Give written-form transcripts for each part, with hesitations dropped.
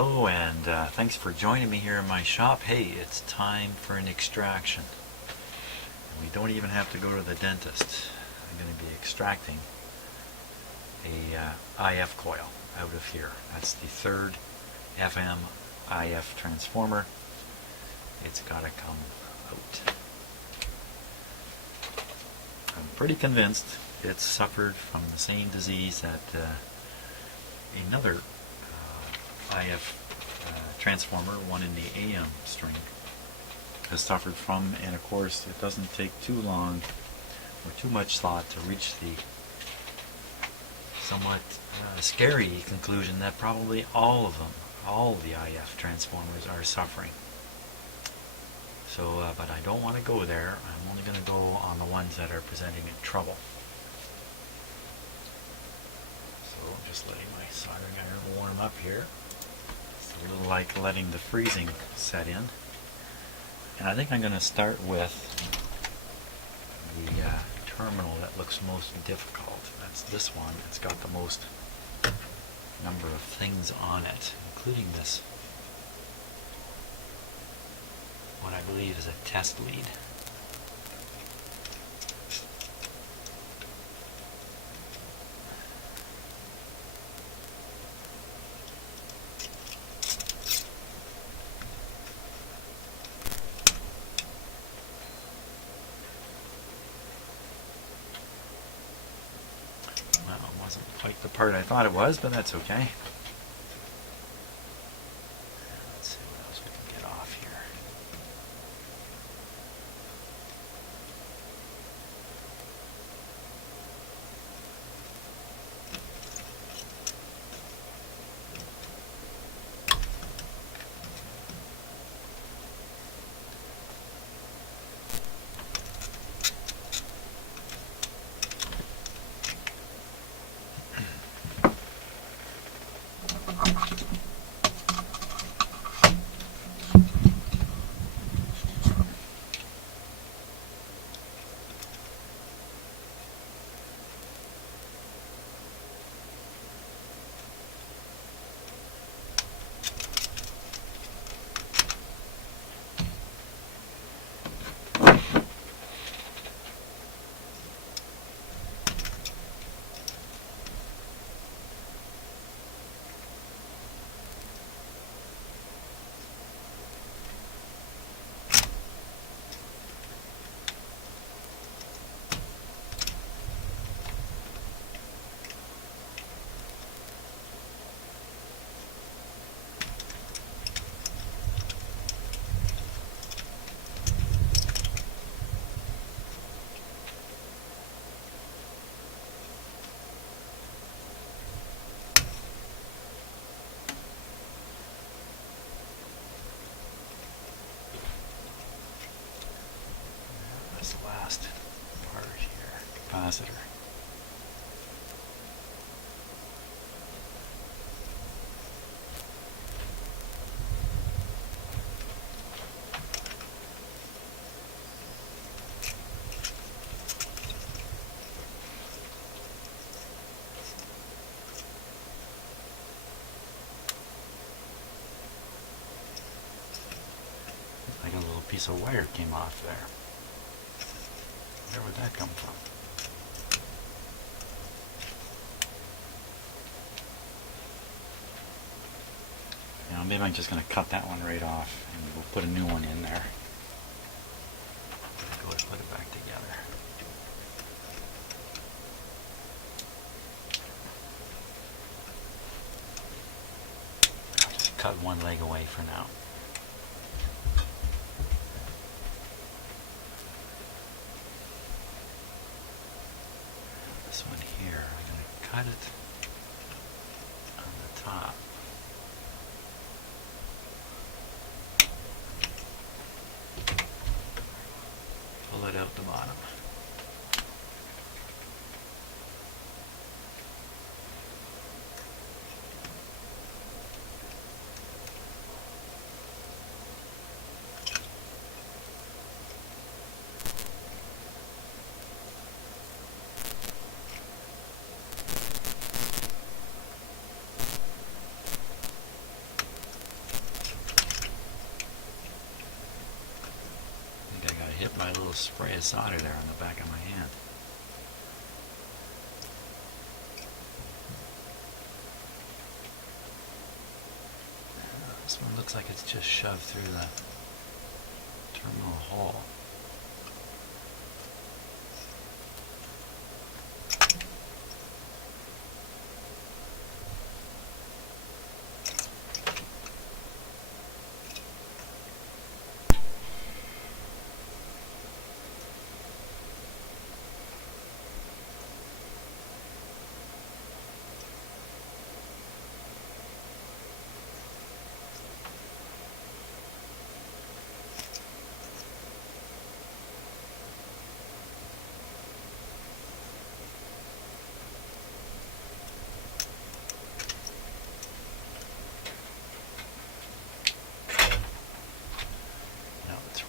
Hello, and thanks for joining me here in my shop. Hey, it's time for an extraction. We don't even have to go to the dentist. I'm going to be extracting a IF coil out of here. That's the third FM IF transformer. It's got to come out. I'm pretty convinced it's suffered from the same disease that another IF transformer, one in the AM string, has suffered from, and of course it doesn't take too long or too much thought to reach the somewhat scary conclusion that probably all of them, all the IF transformers are suffering. So, but I don't want to go there. I'm only going to go on the ones that are presenting trouble. So just letting my soldering iron warm up here. It's a little like letting the freezing set in. And I think I'm going to start with the terminal that looks most difficult. That's this one. It's got the most number of things on it, including this, what I believe is a test lead. Well, it wasn't quite the part I thought it was, but that's okay. Let's see what else we can get off here. This last part here, capacitor. Like a little piece of wire came off there. Where would that come from? Now maybe I'm just going to cut that one right off and we'll put a new one in there. Go and put it back together. I'll just cut one leg away for now. This one here, I'm going to cut it on the top. Pull it out the bottom. little spray of solder there on the back of my hand. This one looks like it's just shoved through the terminal hole.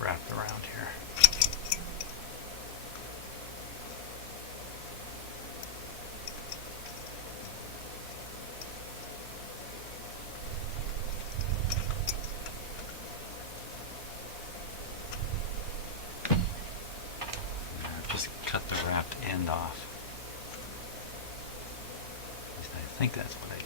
Wrapped around here. I've just cut the wrapped end off. At least I think that's what I did.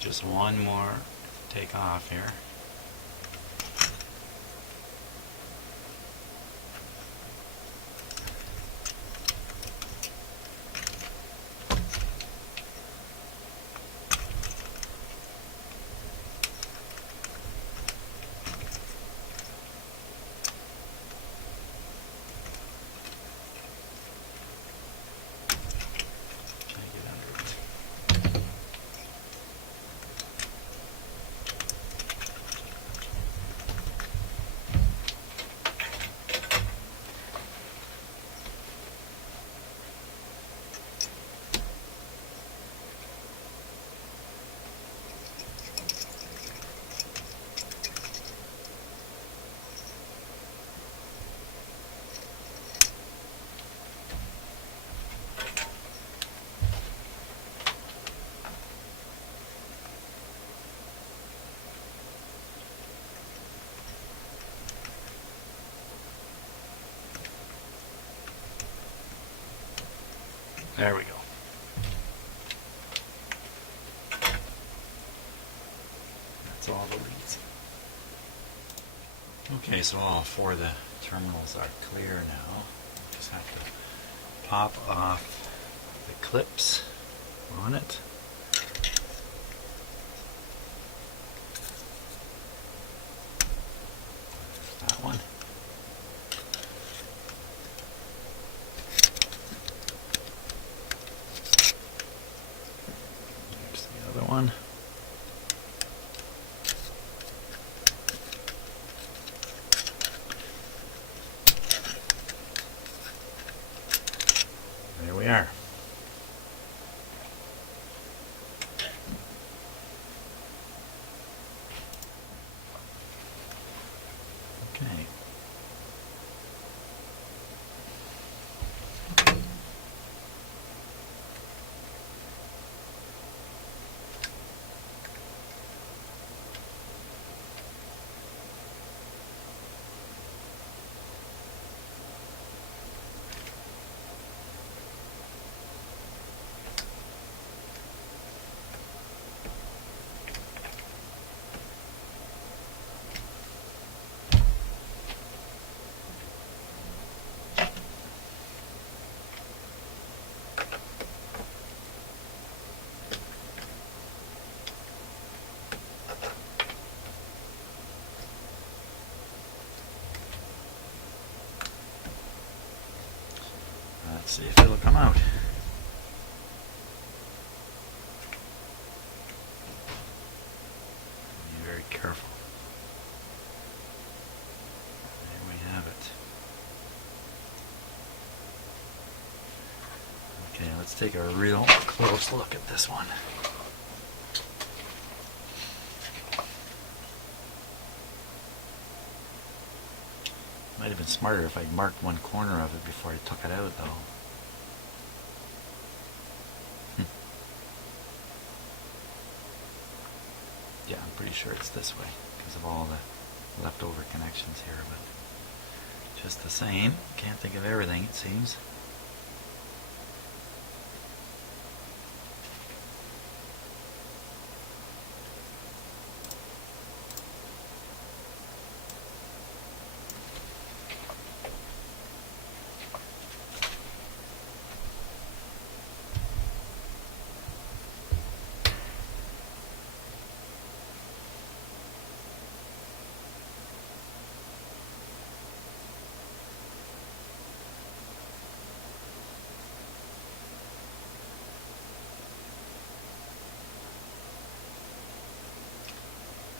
Just one more to take off here. There we go. That's all the leads. Okay, so all four of the terminals are clear now. Just have to pop off the clips on it. That one. One. There we are. Okay. Let's see if it'll come out. Be very careful. There we have it. take a real close look at this one. Might have been smarter if I'd marked one corner of it before I took it out, though. Yeah, I'm pretty sure it's this way because of all the leftover connections here, but just the same, can't think of everything, it seems.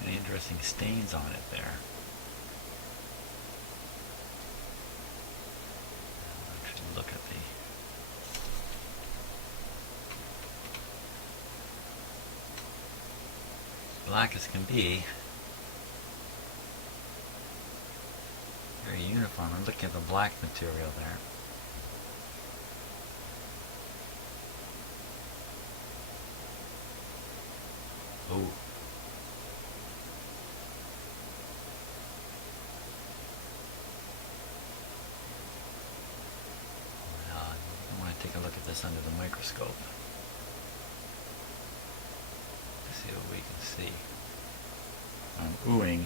Any interesting stains on it there. I'll actually look at the black as can be. Very uniform. I'm looking at the black material there. Oh. Take a look at this under the microscope. Let's see what we can see. I'm oohing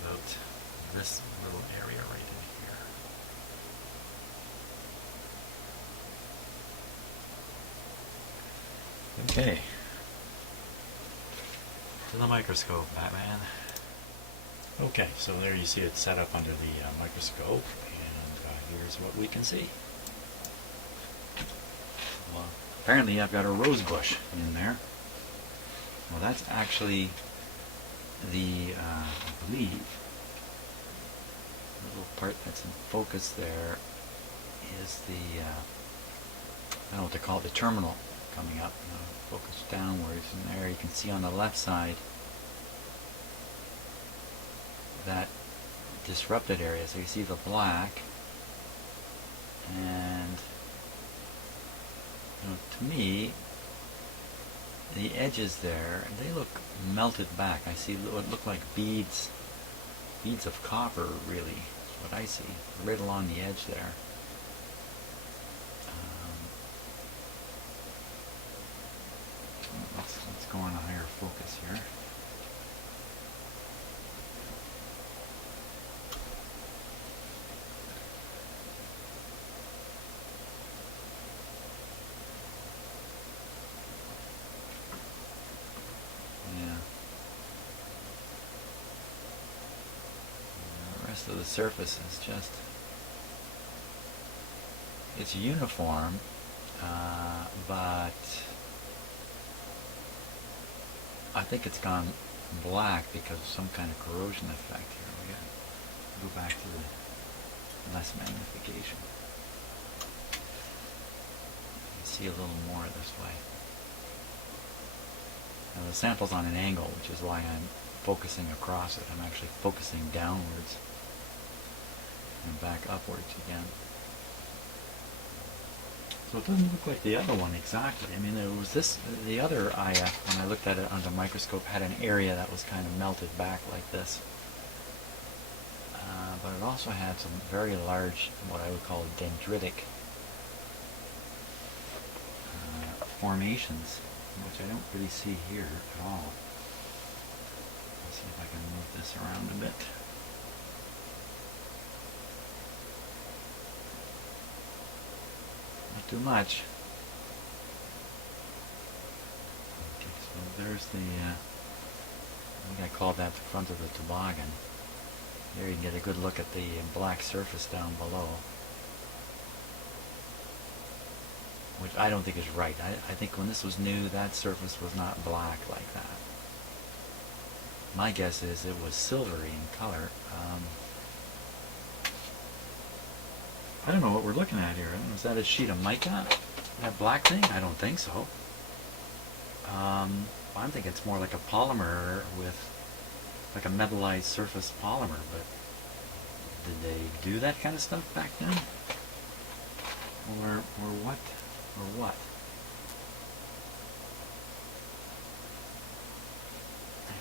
about this little area right in here. Okay. To the microscope, Batman. Okay, so there you see it set up under the microscope. Here's what we can see. Well, apparently I've got a rose bush in there. Well, that's actually the, I believe, the little part that's in focus there is the, I don't know what to call it, the terminal coming up. Focus downwards, and there you can see on the left side that disrupted area. So you see the black. And to me, the edges there, they look melted back. I see what look like beads of copper, really, is what I see, right along the edge there. Let's go on a higher focus here. So the surface is just, it's uniform, but I think it's gone black because of some kind of corrosion effect here. We got to go back to the less magnification. You can see a little more this way. Now the sample's on an angle, which is why I'm focusing across it. I'm actually focusing downwards and back upwards again. So it doesn't look like the other one exactly. I mean, there was this, the other IF, when I looked at it under the microscope, had an area that was kind of melted back like this. But it also had some very large, what I would call dendritic formations, which I don't really see here at all. Let's see if I can move this around a bit. Not too much. Okay, so there's the, I think I called that the front of the toboggan. There you can get a good look at the black surface down below, which I don't think is right. I think when this was new, that surface was not black like that. My guess is it was silvery in color. I don't know what we're looking at here. Is that a sheet of mica? That black thing? I don't think so. I'm thinking it's more like a polymer with, like a metallized surface polymer, but did they do that kind of stuff back then? Or what? Or what?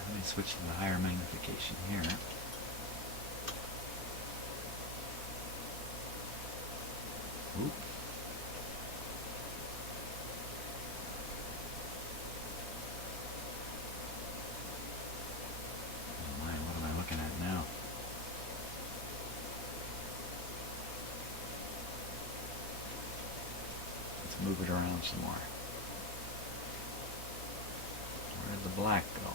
Let me switch to the higher magnification here. Oop. Oh my, what am I looking at now? Let's move it around some more. Where did the black go?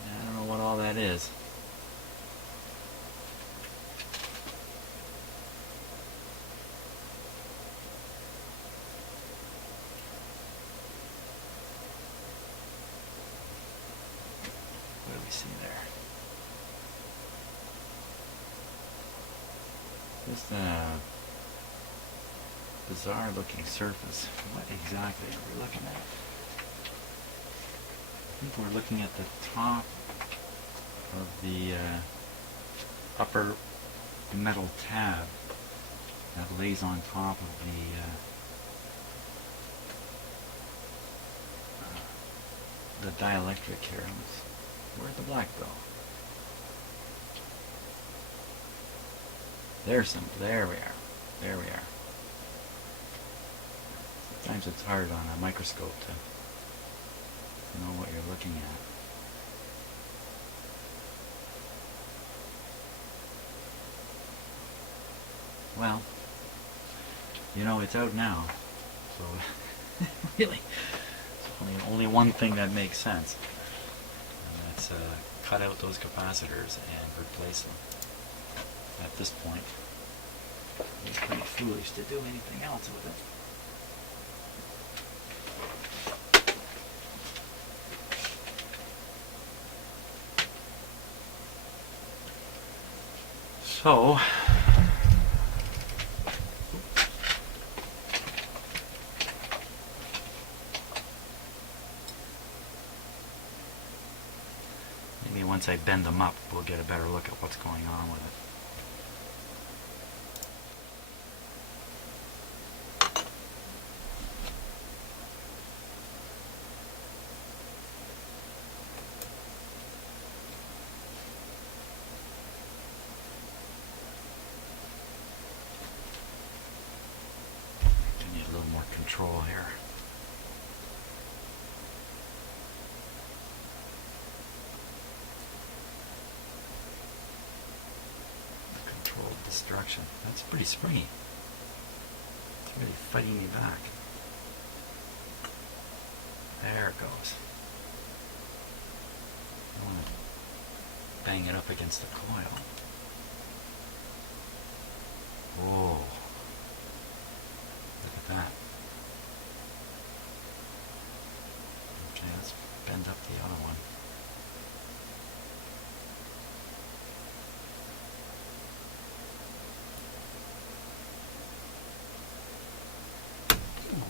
I don't know what all that is. What do we see there? Just a bizarre looking surface. What exactly are we looking at? I think we're looking at the top of the upper metal tab that lays on top of the dielectric here. Where'd the black go? There we are. There we are. Sometimes it's hard on a microscope to know what you're looking at. Well, you know, it's out now, so really, it's only one thing that makes sense, and that's cut out those capacitors and replace them. At this point, it's pretty foolish to do anything else with it. So, maybe once I bend them up, we'll get a better look at what's going on with it. Control here. Controlled destruction. That's pretty springy. It's really fighting me back. There it goes. I want to bang it up against the coil. Whoa. Look at that. Okay, let's bend up the other one.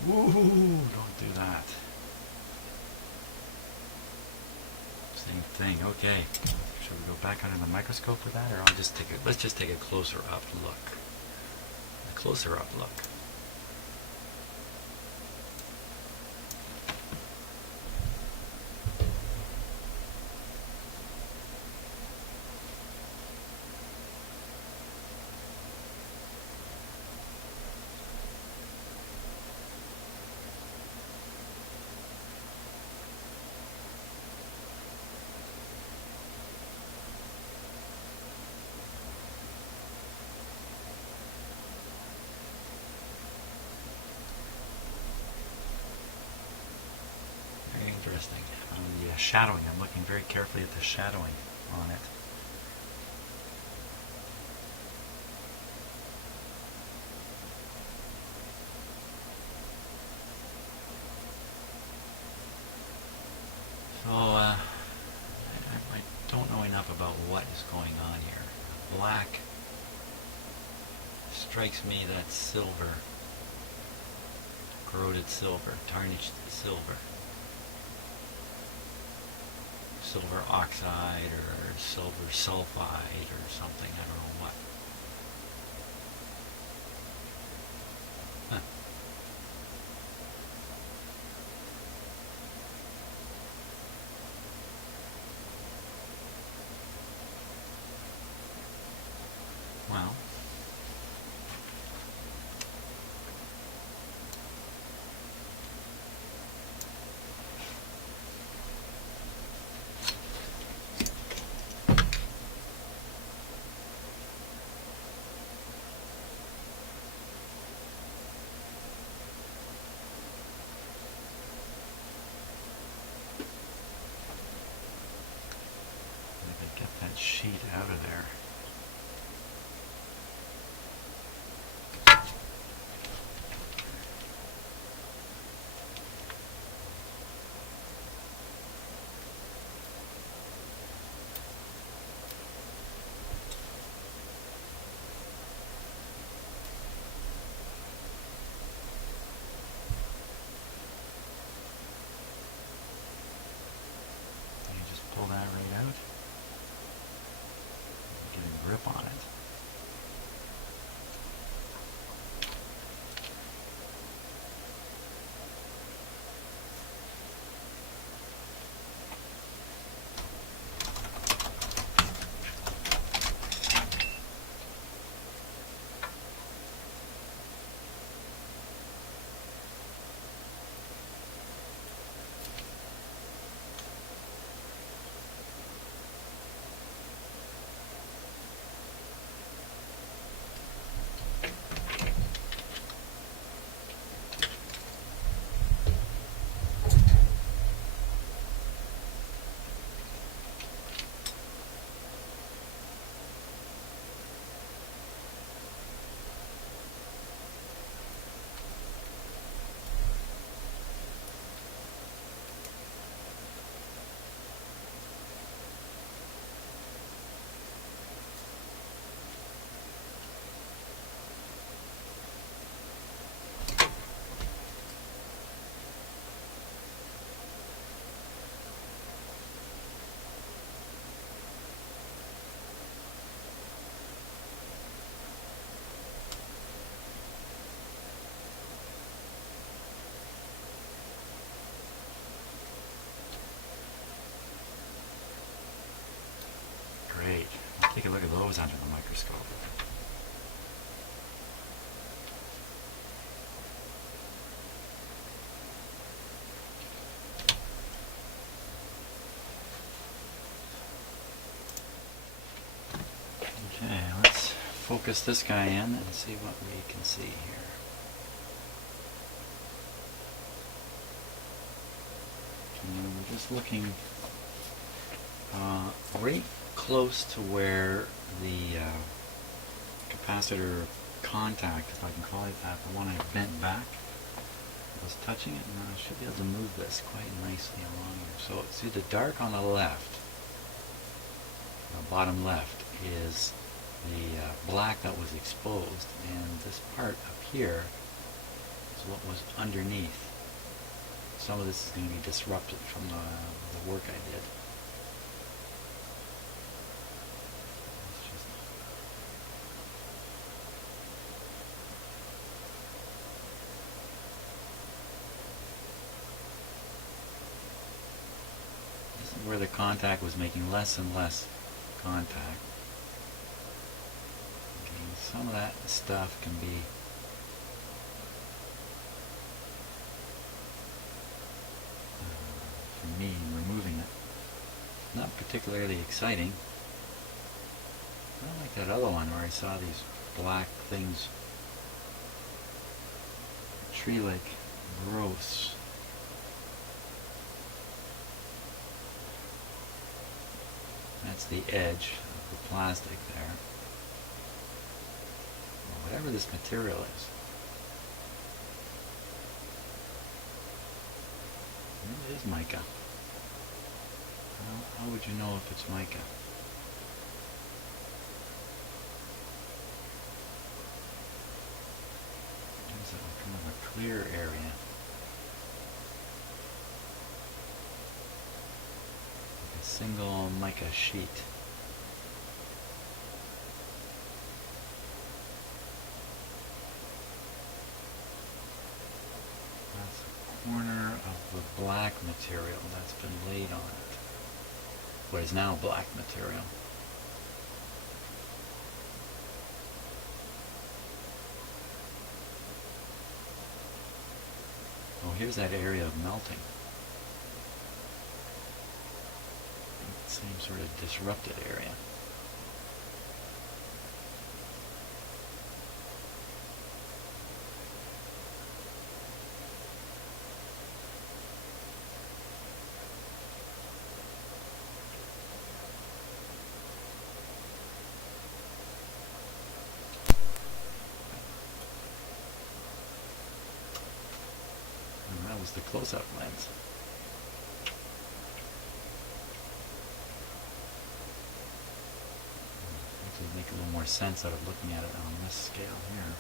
Whoa, don't do that. Same thing, okay. Should we go back under the microscope with that, or let's just take a closer up look. A closer up look. Interesting. On the shadowing, I'm looking very carefully at the shadowing on it. enough about what is going on here. Black strikes me that silver, corroded silver, tarnished silver. Silver oxide or silver sulfide or something, I don't know what. Huh. Well, maybe get that sheet out of there. You just pull that right out. Get a grip on it. Great. Take a look at those under the microscope. Okay, let's focus this guy in and see what we can see here. Okay, we're just looking right close to where the capacitor contact, if I can call it that, the one I bent back, was touching it, and I should be able to move this quite nicely along here. So see, the dark on the left, the bottom left, is the black that was exposed, and this part up here is what was underneath. Some of this is going to be disrupted from the work I did. Where the contact was making less and less contact. Okay, some of that stuff can be for me, removing it, not particularly exciting. Not like that other one where I saw these black things, tree-like growths. That's the edge of the plastic there. Or whatever this material is. Maybe it is mica. How would you know if it's mica? clear area. A single mica sheet. That's a corner of the black material that's been laid on it. What is now black material. Oh, here's that area of melting. Same sort of disrupted area. And that was the close-up lens. To make a little more sense out of looking at it on this scale here.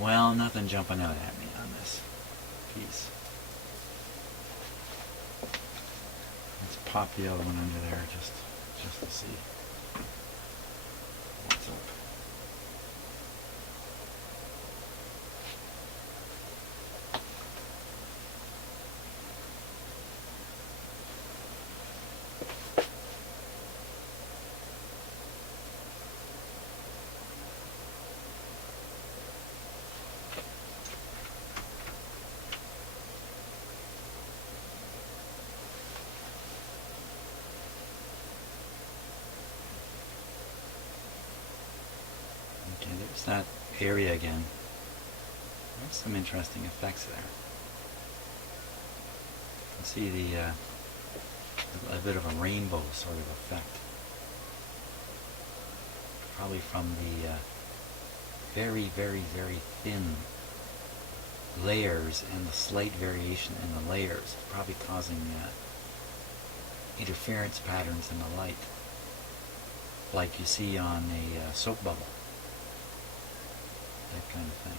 Well, nothing jumping out at me on this piece. Let's pop the other one under there just to see what's up. Okay, there's that area again. There's some interesting effects there. You can see a bit of a rainbow sort of effect. Probably from the very, very, very thin layers and the slight variation in the layers, probably causing interference patterns in the light, like you see on a soap bubble. That kind of thing.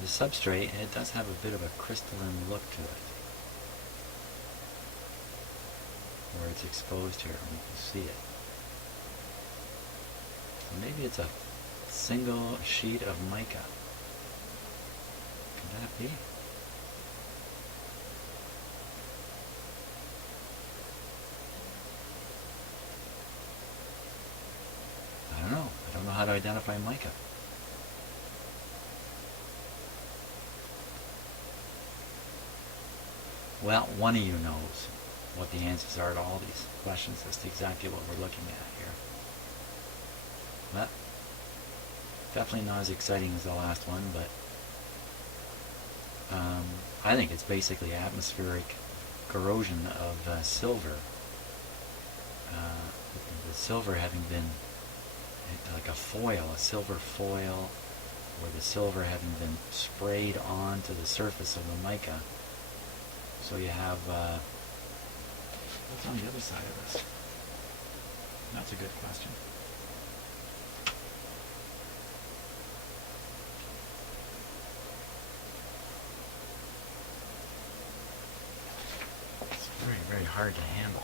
The substrate, it does have a bit of a crystalline look to it, where it's exposed here, and you can see it. Maybe it's a single sheet of mica. Could that be? I don't know. I don't know how to identify mica. Well, one of you knows what the answers are to all these questions as to exactly what we're looking at here. Well, definitely not as exciting as the last one, but I think it's basically atmospheric corrosion of silver. The silver having been like a foil, a silver foil, or the silver having been sprayed onto the surface of the mica. So you have, what's on the other side of this? That's a good question. It's very, very hard to handle.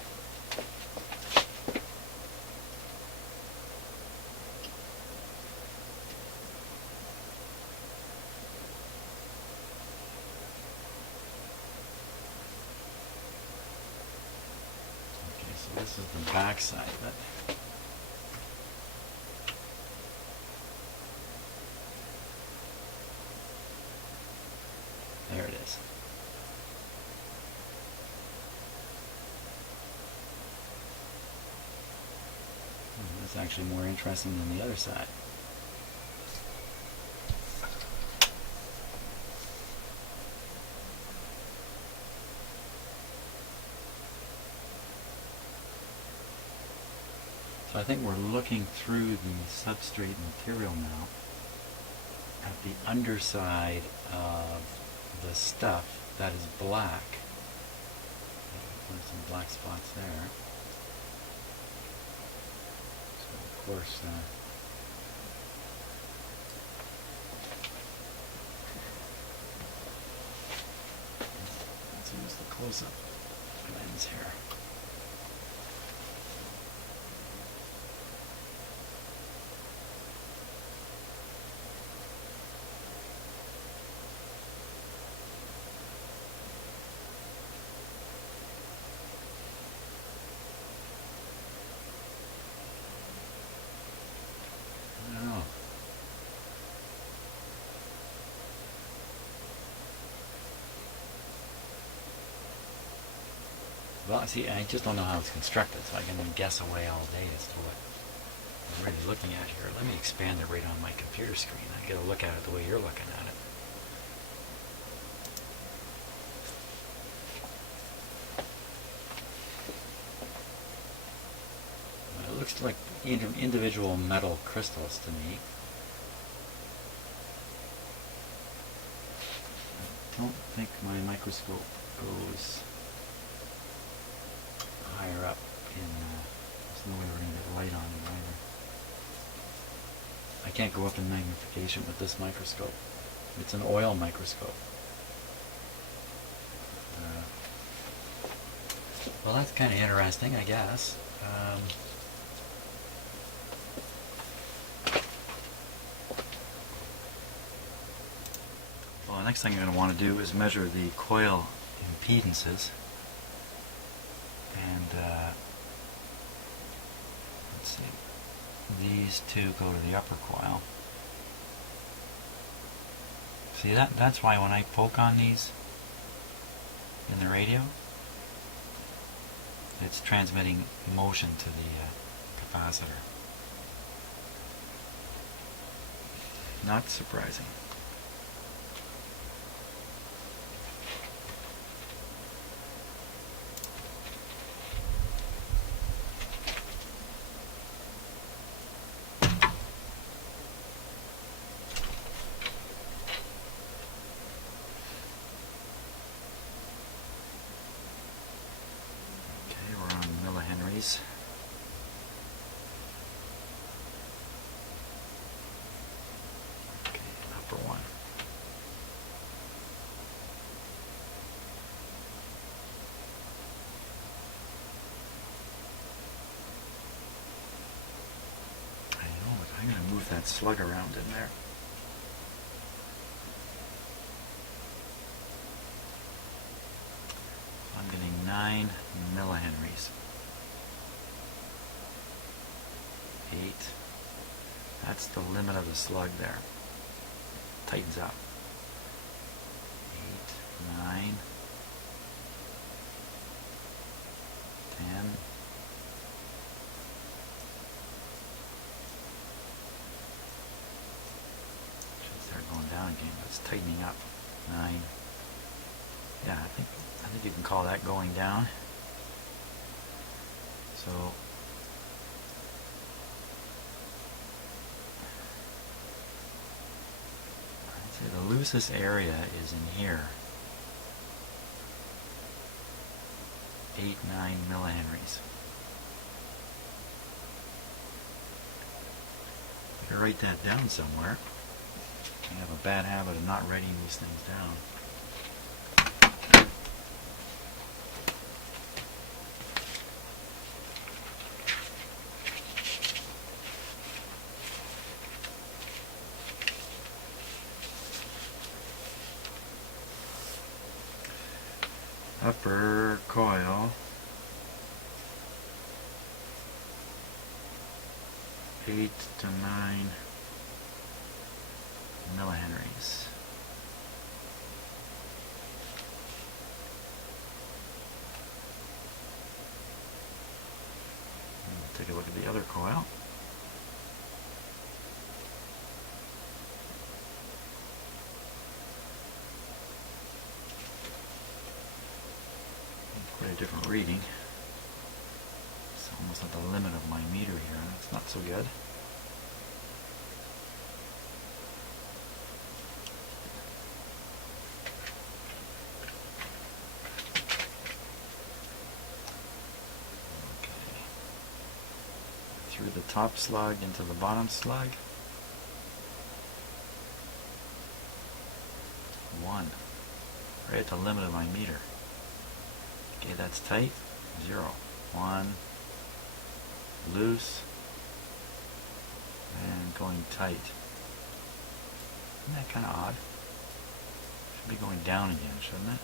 This is the back side of it. It's actually more interesting than the other side. So I think we're looking through the substrate material now at the underside of the stuff that is black. There's some black spots there. So of course, let's use the close-up lens here. Well, see, I just don't know how it's constructed, so I can guess away all day as to what I'm really looking at here. Let me expand it right on my computer screen. I get a look at it the way you're looking at it. It looks like individual metal crystals to me. I don't think my microscope goes higher up in, there's no way we're going to get light on it either. I can't go up in magnification with this microscope. It's an oil microscope. Well, that's kind of interesting, I guess. Well, the next thing you're going to want to do is measure the coil impedances. And let's see, these two go to the upper coil. See, that's why when I poke on these in the radio, it's transmitting motion to the capacitor. Not surprising. Okay, upper one. I know, but I'm going to move that slug around in there. I'm getting 9 millihenries. 8. That's the limit of the slug there. Tightens up. 8, 9, 10. Should start going down again, but it's tightening up. 9. Yeah, I think you can call that going down. So I'd say the loosest area is in here. 8, 9 millihenries. Better write that down somewhere. I have a bad habit of not writing these things down. Upper coil, 8 to 9 millihenries. Take a look at the other coil. a different reading. It's almost at the limit of my meter here. That's not so good. Okay. Through the top slug into the bottom slug. 1. Right at the limit of my meter. Okay, that's tight. 0. 1. Loose. And going tight. Isn't that kind of odd? Should be going down again, shouldn't it?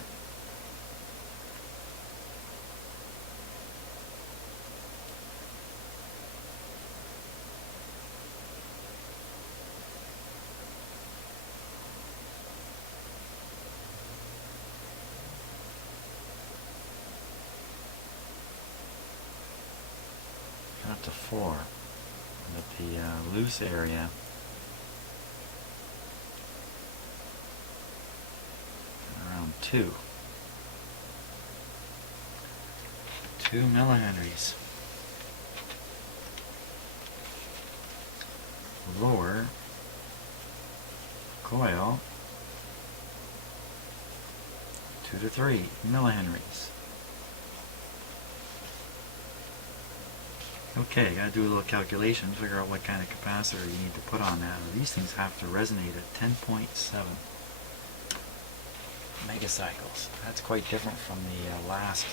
Up to 4, but the loose area around 2 millihenries. Lower coil 2 to 3 millihenries. Okay, gotta do a little calculation, figure out what kind of capacitor you need to put on that. These things have to resonate at 10.7 megacycles. That's quite different from the last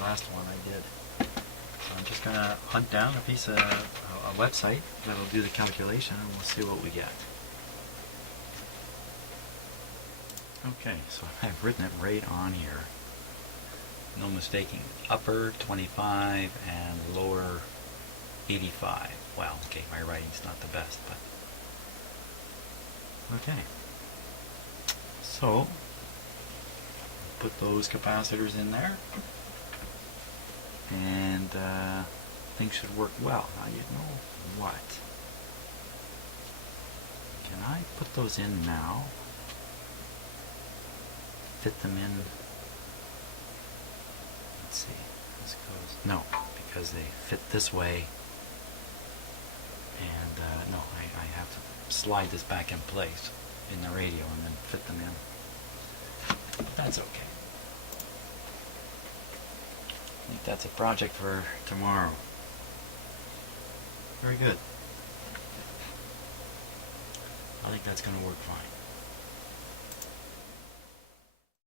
one I did. So I'm just gonna hunt down a piece of a website that'll do the calculation, and we'll see what we get. Okay, so I've written it right on here. No mistaking. Upper 25 and lower 85. Well, okay, my writing's not the best, but okay. So put those capacitors in there, and things should work well. Now, you know what? Can I put those in now? Fit them in? Let's see. This goes. No, because they fit this way. And no, I have to slide this back in place in the radio and then fit them in. But that's okay. I think that's a project for tomorrow. Very good. I think that's going to work fine.